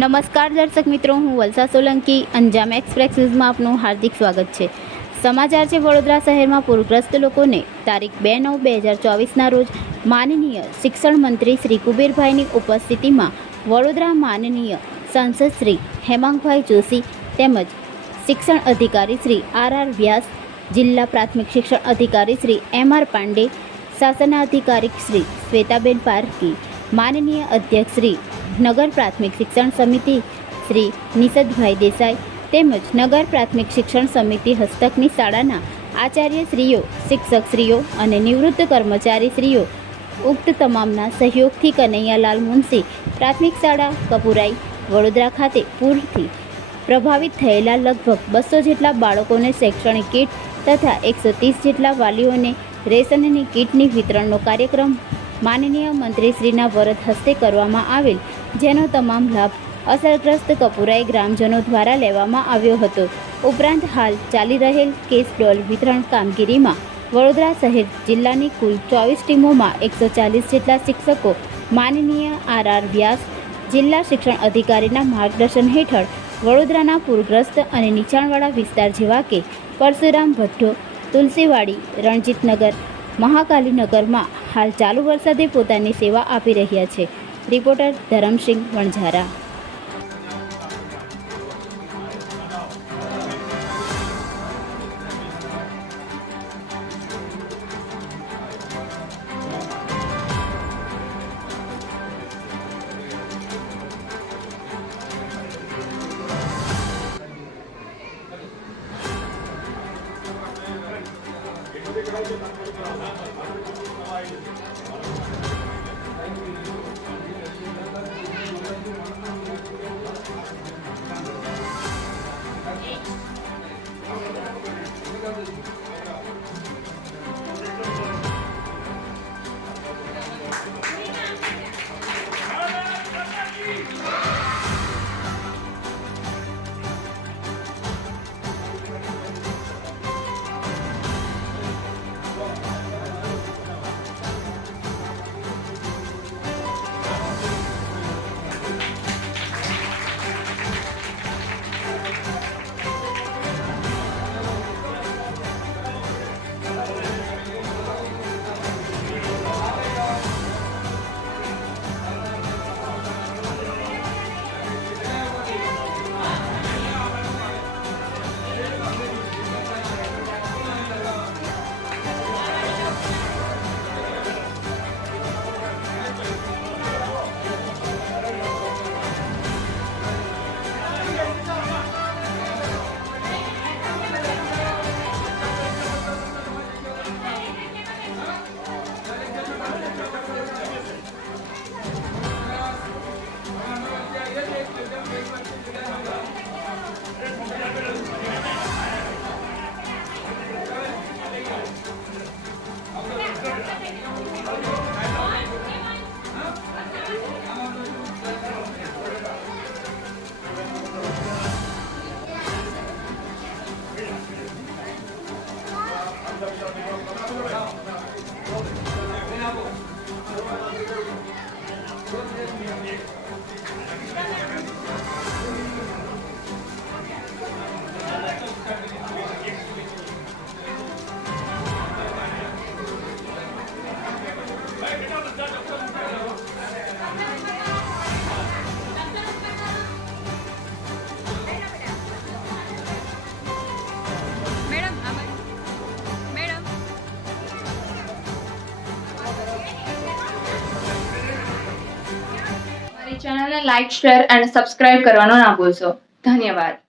નમસ્કાર દર્શક મિત્રો, હું વલસા સોલંકી અંજામ એક્સપ્રેસ ન્યૂઝમાં આપનું હાર્દિક સ્વાગત છે। સમાચાર છે વડોદરા શહેરમાં પૂરગ્રસ્ત લોકોને તારીખ 2/9/2024ના રોજ માનનીય શિક્ષણ મંત્રી શ્રી કુબેરભાઈની ઉપસ્થિતિમાં વડોદરા માનનીય સાંસદ શ્રી હેમાંગભાઈ જોશી તેમજ શિક્ષણ અધિકારી શ્રી આર વ્યાસ, જિલ્લા પ્રાથમિક શિક્ષણ અધિકારી શ્રી એમ પાંડે, શાસનાધિકારી શ્રી શ્વેતાબેન પારકી, માનનીય અધ્યક્ષ શ્રી નગર પ્રાથમિક શિક્ષણ સમિતિ શ્રી નિષદભાઈ દેસાઈ તેમજ નગર પ્રાથમિક શિક્ષણ સમિતિ હસ્તકની શાળાના આચાર્યશ્રીઓ, શિક્ષકશ્રીઓ અને નિવૃત્ત કર્મચારીશ્રીઓ ઉક્ત તમામના સહયોગથી કનૈયાલાલ મુનશી પ્રાથમિક શાળા કપુરાઈ વડોદરા ખાતે પૂરથી પ્રભાવિત થયેલા લગભગ 200 જેટલા બાળકોને શૈક્ષણિક કીટ તથા 130 જેટલા વાલીઓને રેશનની કીટની વિતરણનો કાર્યક્રમ માનનીય મંત્રીશ્રીના વરદ હસ્તે કરવામાં આવેલ, જેનો તમામ લાભ અસરગ્રસ્ત કપુરાઈ ગ્રામજનો દ્વારા લેવામાં આવ્યો હતો। ઉપરાંત હાલ ચાલી રહેલ કેસ ડોલ વિતરણ કામગીરીમાં વડોદરા શહેર જિલ્લાની કુલ 24 ટીમોમાં 140 જેટલા શિક્ષકો માનનીય આર વ્યાસ, જિલ્લા શિક્ષણ અધિકારીના માર્ગદર્શન હેઠળ વડોદરાના પૂરગ્રસ્ત અને નીચાણવાળા વિસ્તાર જેવા કે પરશુરામ ભઠ્ઠો, તુલસીવાડી, રણજીતનગર, મહાકાલીનગરમાં હાલ ચાલુ વરસાદે પોતાની સેવા આપી રહ્યા છે। રિપોર્ટર ધરમસિંહ વણઝારા। ચેનલને લાઇક, શેર અને સબસ્ક્રાઇબ કરવાનો ના ભૂલશો। ધન્યવાદ।